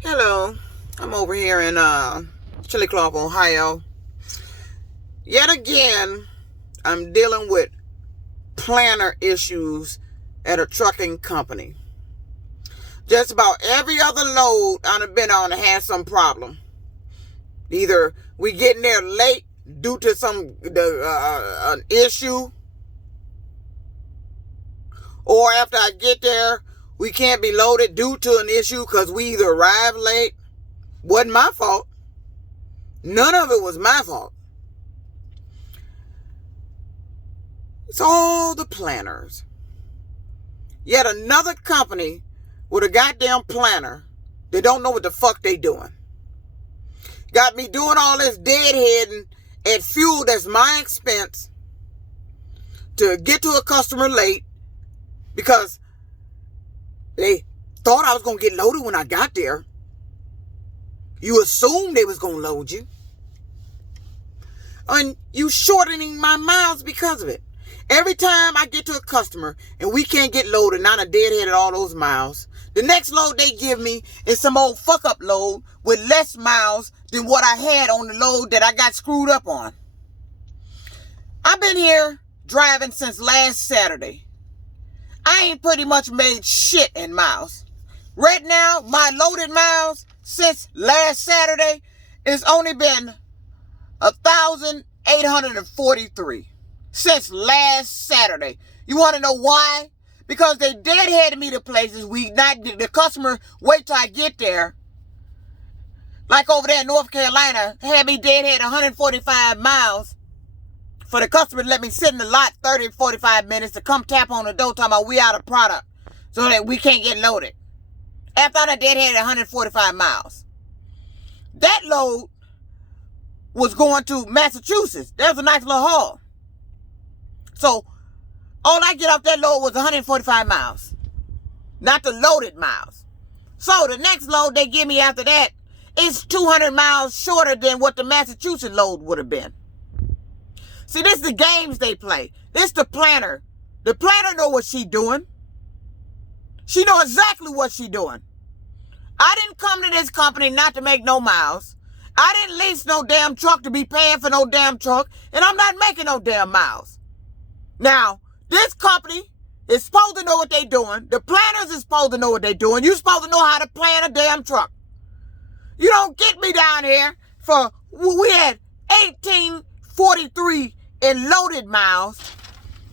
Hello, I'm over here in Chillicothe, Ohio. Yet again, I'm dealing with planner issues at a trucking company. Just about every other load I've been on has some problem. Either we getting there late due to an issue, or after I get there, we can't be loaded due to an issue because we either arrived late. Wasn't my fault. None of it was my fault. It's all the planners. Yet another company with a goddamn planner, they don't know what the fuck they doing. Got me doing all this deadheading at fuel that's my expense to get to a customer late because they thought I was going to get loaded when I got there. You assumed they was going to load you. And you shortening my miles because of it. Every time I get to a customer and we can't get loaded, and I'm a deadheaded all those miles, the next load they give me is some old fuck up load with less miles than what I had on the load that I got screwed up on. I've been here driving since last Saturday. I ain't pretty much made shit in miles. Right now, my loaded miles since last Saturday has only been 1,843 since last Saturday. You want to know why? Because they deadheaded me to places the customer wait till I get there. Like over there in North Carolina, had me deadhead 145 miles for the customer to let me sit in the lot 30 to 45 minutes to come tap on the door talking about we out of product so that we can't get loaded. After I deadheaded 145 miles. That load was going to Massachusetts. That was a nice little haul. So, all I get off that load was 145 miles. Not the loaded miles. So, the next load they give me after that is 200 miles shorter than what the Massachusetts load would have been. See, this is the games they play. This the planner. The planner know what she doing. She know exactly what she doing. I didn't come to this company not to make no miles. I didn't lease no damn truck to be paying for no damn truck, and I'm not making no damn miles. Now, this company is supposed to know what they doing. The planners is supposed to know what they doing. You supposed to know how to plan a damn truck. You don't get me down here for, we had 1843 in loaded miles,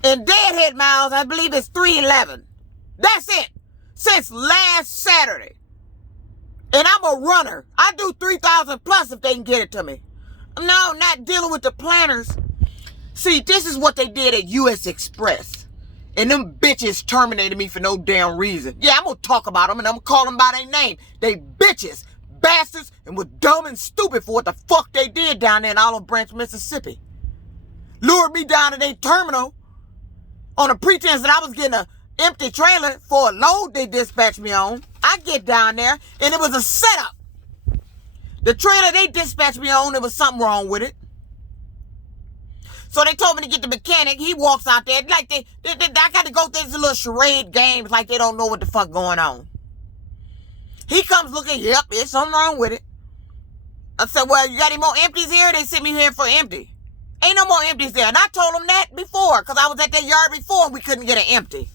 and deadhead miles, I believe it's 311. That's it. Since last Saturday. And I'm a runner. I do 3,000 plus if they can get it to me. No, not dealing with the planners. See, this is what they did at U.S. Express. And them bitches terminated me for no damn reason. Yeah, I'm going to talk about them and I'm going to call them by their name. They bitches, bastards, and was dumb and stupid for what the fuck they did down there in Olive Branch, Mississippi. Lured me down to their terminal on a pretense that I was getting an empty trailer for a load they dispatched me on. I get down there, and it was a setup. The trailer they dispatched me on, there was something wrong with it. So they told me to get the mechanic. He walks out there. Like I got to go through these little charade games like they don't know what the fuck going on. He comes looking, yep, there's something wrong with it. I said, well, you got any more empties here? They sent me here for empty. Ain't no more empties there. And I told them that before, because I was at that yard before and we couldn't get an empty.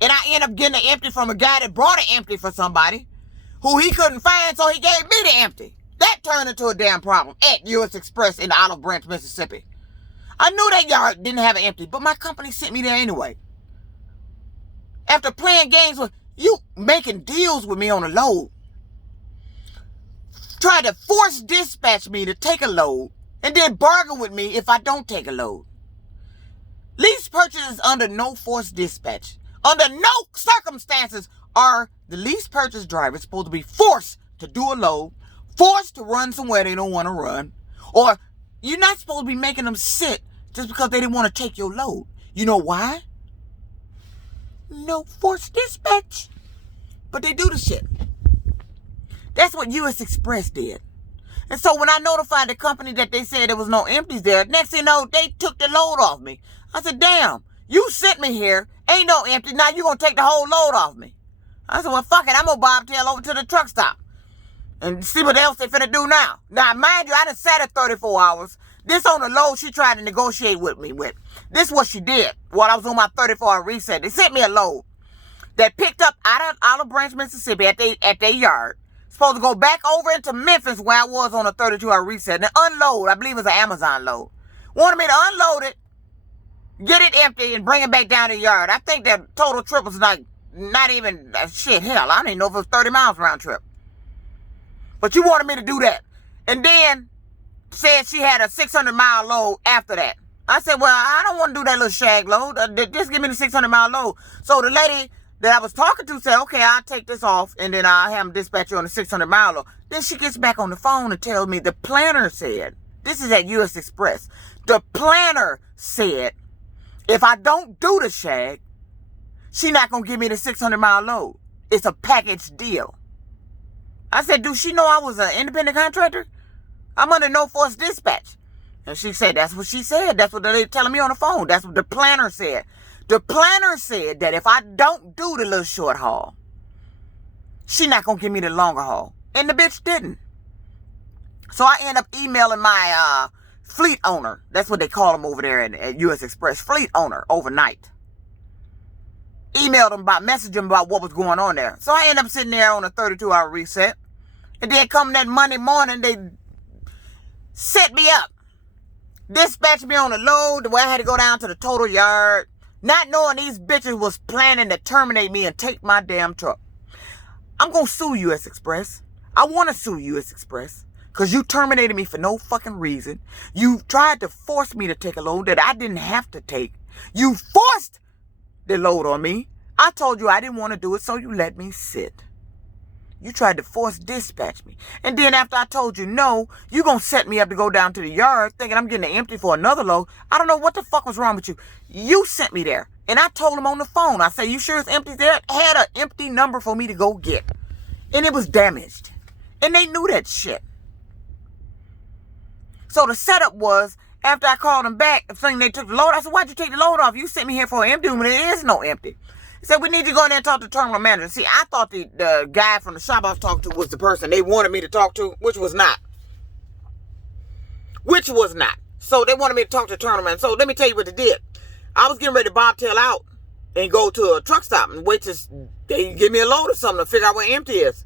And I ended up getting an empty from a guy that brought an empty for somebody who he couldn't find, so he gave me the empty. That turned into a damn problem at U.S. Express in Olive Branch, Mississippi. I knew that yard didn't have an empty, but my company sent me there anyway. After playing games with you, making deals with me on a load, tried to force dispatch me to take a load, and then bargain with me if I don't take a load. Lease purchase is under no forced dispatch. Under no circumstances are the lease purchase drivers supposed to be forced to do a load, forced to run somewhere they don't want to run, or you're not supposed to be making them sit just because they didn't want to take your load. You know why? No forced dispatch. But they do the shit. That's what U.S. Express did. And so when I notified the company that they said there was no empties there, next thing you know, they took the load off me. I said, damn, you sent me here, ain't no empty, now you gonna take the whole load off me. I said, well, fuck it. I'm going to bobtail over to the truck stop and see what else they finna do now. Now, mind you, I done sat at 34 hours. This on the load she tried to negotiate with me with. This what she did while I was on my 34-hour reset. They sent me a load that picked up out of Olive Branch, Mississippi at their yard. Supposed to go back over into Memphis where I was on a 32-hour reset and unload. I believe it was an Amazon load. Wanted me to unload it, get it empty, and bring it back down to the yard. I think that total trip was like not even, shit, hell, I don't even know if it was 30 miles round trip. But you wanted me to do that. And then said she had a 600-mile load after that. I said, well, I don't want to do that little shag load. Just give me the 600-mile load. So the lady that I was talking to said, okay, I'll take this off, and then I'll have them dispatch you on the 600-mile load. Then she gets back on the phone and tells me the planner said, this is at U.S. Express, the planner said, if I don't do the shag, she not going to give me the 600-mile load. It's a package deal. I said, do she know I was an independent contractor? I'm under no force dispatch. And she said, that's what she said. That's what they're telling me on the phone. That's what the planner said. The planner said that if I don't do the little short haul, she not going to give me the longer haul. And the bitch didn't. So I end up emailing my fleet owner. That's what they call him over there at U.S. Express. Fleet owner overnight. Emailed him messaged him about what was going on there. So I end up sitting there on a 32-hour reset. And then come that Monday morning, they set me up. Dispatched me on a load where I had to go down to the total yard. Not knowing these bitches was planning to terminate me and take my damn truck. I'm going to sue U.S. Express. I want to sue U.S. Express. Because you terminated me for no fucking reason. You tried to force me to take a load that I didn't have to take. You forced the load on me. I told you I didn't want to do it, so you let me sit. You tried to force dispatch me. And then after I told you no, you going to set me up to go down to the yard thinking I'm getting empty for another load. I don't know what the fuck was wrong with you. You sent me there. And I told him on the phone. I said, you sure it's empty there? Had an empty number for me to go get. And it was damaged. And they knew that shit. So the setup was, after I called them back, saying they took the load, I said, why'd you take the load off? You sent me here for an empty when there is no empty. He said, we need you to go in there and talk to the terminal manager. See, I thought the guy from the shop I was talking to was the person they wanted me to talk to, which was not. So they wanted me to talk to the terminal manager. So let me tell you what they did. I was getting ready to bobtail out and go to a truck stop and wait till they give me a load or something to figure out where empty is.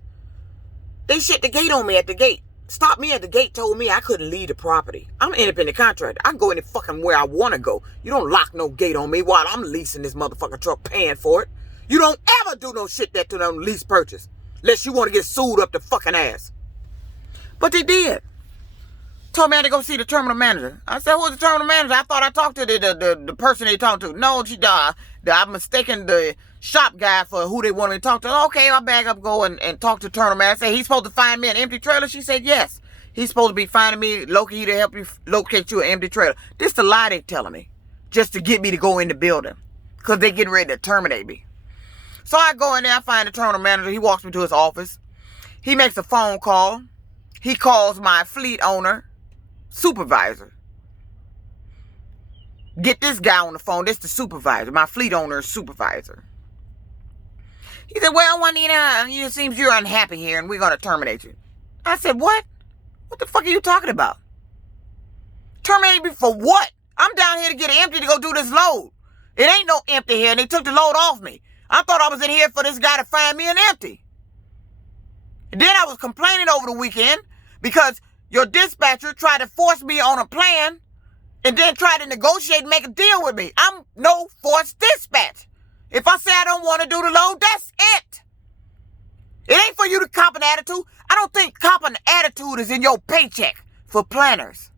They shut the gate on me at the gate. Stopped me at the gate, told me I couldn't leave the property. I'm an independent contractor. I can go any fucking where I want to go. You don't lock no gate on me while I'm leasing this motherfucking truck, paying for it. You don't ever do no shit that to them lease purchase. Unless you want to get sued up the fucking ass. But they did. Told me I had to go see the terminal manager. I said, who's the terminal manager? I thought I talked to the person they talked to. No, I'm mistaken the shop guy for who they wanted me to talk to. Okay, I'll back up, go and talk to the terminal manager. I said, he's supposed to find me an empty trailer? She said, yes. He's supposed to be finding me, locate to help you locate you an empty trailer. This the lie they telling me. Just to get me to go in the building. Because they getting ready to terminate me. So I go in there, I find the terminal manager. He walks me to his office. He makes a phone call. He calls my fleet owner, supervisor. Get this guy on the phone. This the supervisor. My fleet owner's supervisor. He said, well, Juanita, it seems you're unhappy here and we're going to terminate you. I said, what? What the fuck are you talking about? Terminate me for what? I'm down here to get empty to go do this load. It ain't no empty here and they took the load off me. I thought I was in here for this guy to find me an empty. And then I was complaining over the weekend because your dispatcher tried to force me on a plan and then tried to negotiate and make a deal with me. I'm no force dispatch. If I say I don't want to do the load, that's it. It ain't for you to cop an attitude. I don't think cop an attitude is in your paycheck for planners.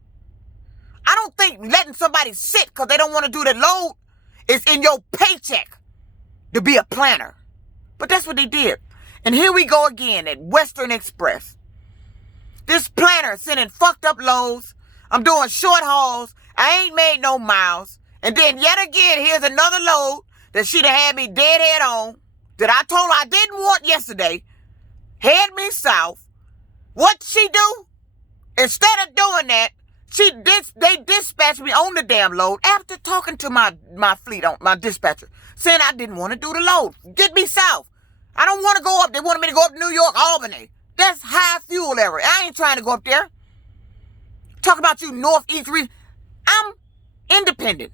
I don't think letting somebody sit because they don't want to do the load is in your paycheck to be a planner. But that's what they did. And here we go again at Western Express. This planner sending fucked up loads. I'm doing short hauls. I ain't made no miles. And then yet again, here's another load that she'd have had me deadhead on, that I told her I didn't want yesterday, head me south. What she do? Instead of doing that, they dispatched me on the damn load after talking to my fleet, my dispatcher, saying I didn't want to do the load. Get me south. I don't want to go up. They wanted me to go up to New York, Albany. That's high fuel area. I ain't trying to go up there. Talk about you northeast region. I'm independent.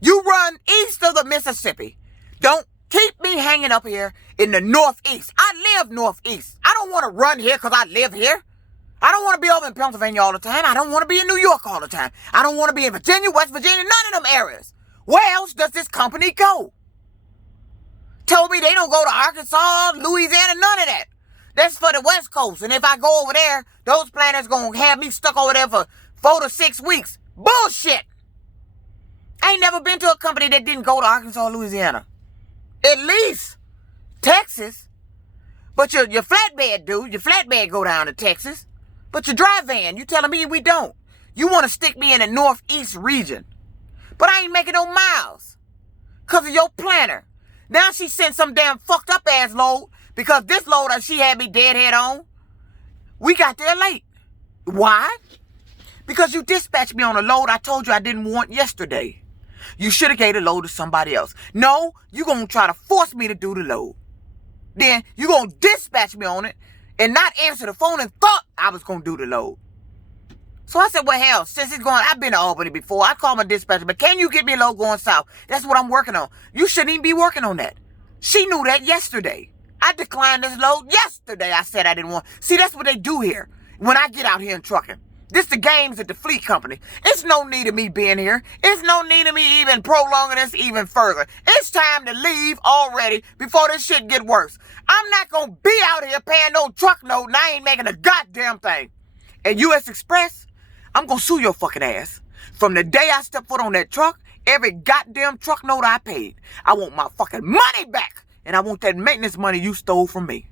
You run east of the Mississippi. Don't keep me hanging up here in the northeast. I live northeast. I don't want to run here because I live here. I don't want to be over in Pennsylvania all the time. I don't want to be in New York all the time. I don't want to be in Virginia, West Virginia, none of them areas. Where else does this company go? Told me they don't go to Arkansas, Louisiana, none of that. That's for the West Coast. And if I go over there, those planners going to have me stuck over there for 4 to 6 weeks. Bullshit. I ain't never been to a company that didn't go to Arkansas, Louisiana. At least Texas. But your flatbed do. Your flatbed go down to Texas. But your dry van, you telling me we don't. You want to stick me in the northeast region. But I ain't making no miles. Because of your planner. Now she sent some damn fucked up ass load. Because this load that she had me deadhead on, we got there late. Why? Because you dispatched me on a load I told you I didn't want yesterday. You should have gave the load to somebody else. No, you going to try to force me to do the load. Then you going to dispatch me on it and not answer the phone and thought I was going to do the load. So I said, well, hell, since it's going, I've been to Albany before. I called my dispatcher, but can you get me a load going south? That's what I'm working on. You shouldn't even be working on that. She knew that yesterday. I declined this load yesterday. I said I didn't want. See, that's what they do here when I get out here in trucking. This the games at the fleet company. It's no need of me being here. It's no need of me even prolonging this even further. It's time to leave already before this shit get worse. I'm not going to be out here paying no truck note and I ain't making a goddamn thing. And U.S. Express, I'm going to sue your fucking ass. From the day I step foot on that truck, every goddamn truck note I paid, I want my fucking money back. And I want that maintenance money you stole from me.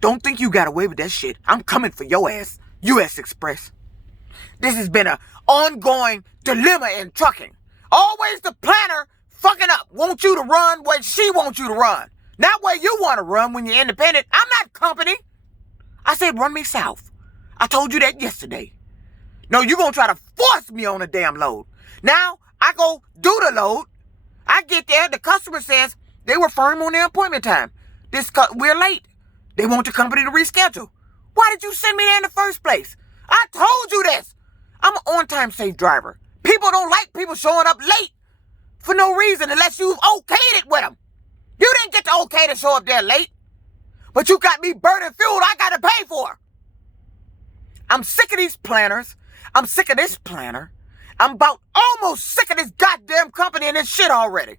Don't think you got away with that shit. I'm coming for your ass, U.S. Express. This has been an ongoing dilemma in trucking. Always the planner fucking up. Want you to run where she wants you to run. Not where you want to run when you're independent. I'm not company. I said run me south. I told you that yesterday. No, you're going to try to force me on a damn load. Now, I go do the load. I get there. The customer says they were firm on their appointment time. We're late. They want the company to reschedule. Why did you send me there in the first place? I told you this. I'm an on-time safe driver. People don't like people showing up late for no reason unless you've okayed it with them. You didn't get the okay to show up there late. But you got me burning fuel I got to pay for. I'm sick of these planners. I'm sick of this planner. I'm about almost sick of this goddamn company and this shit already.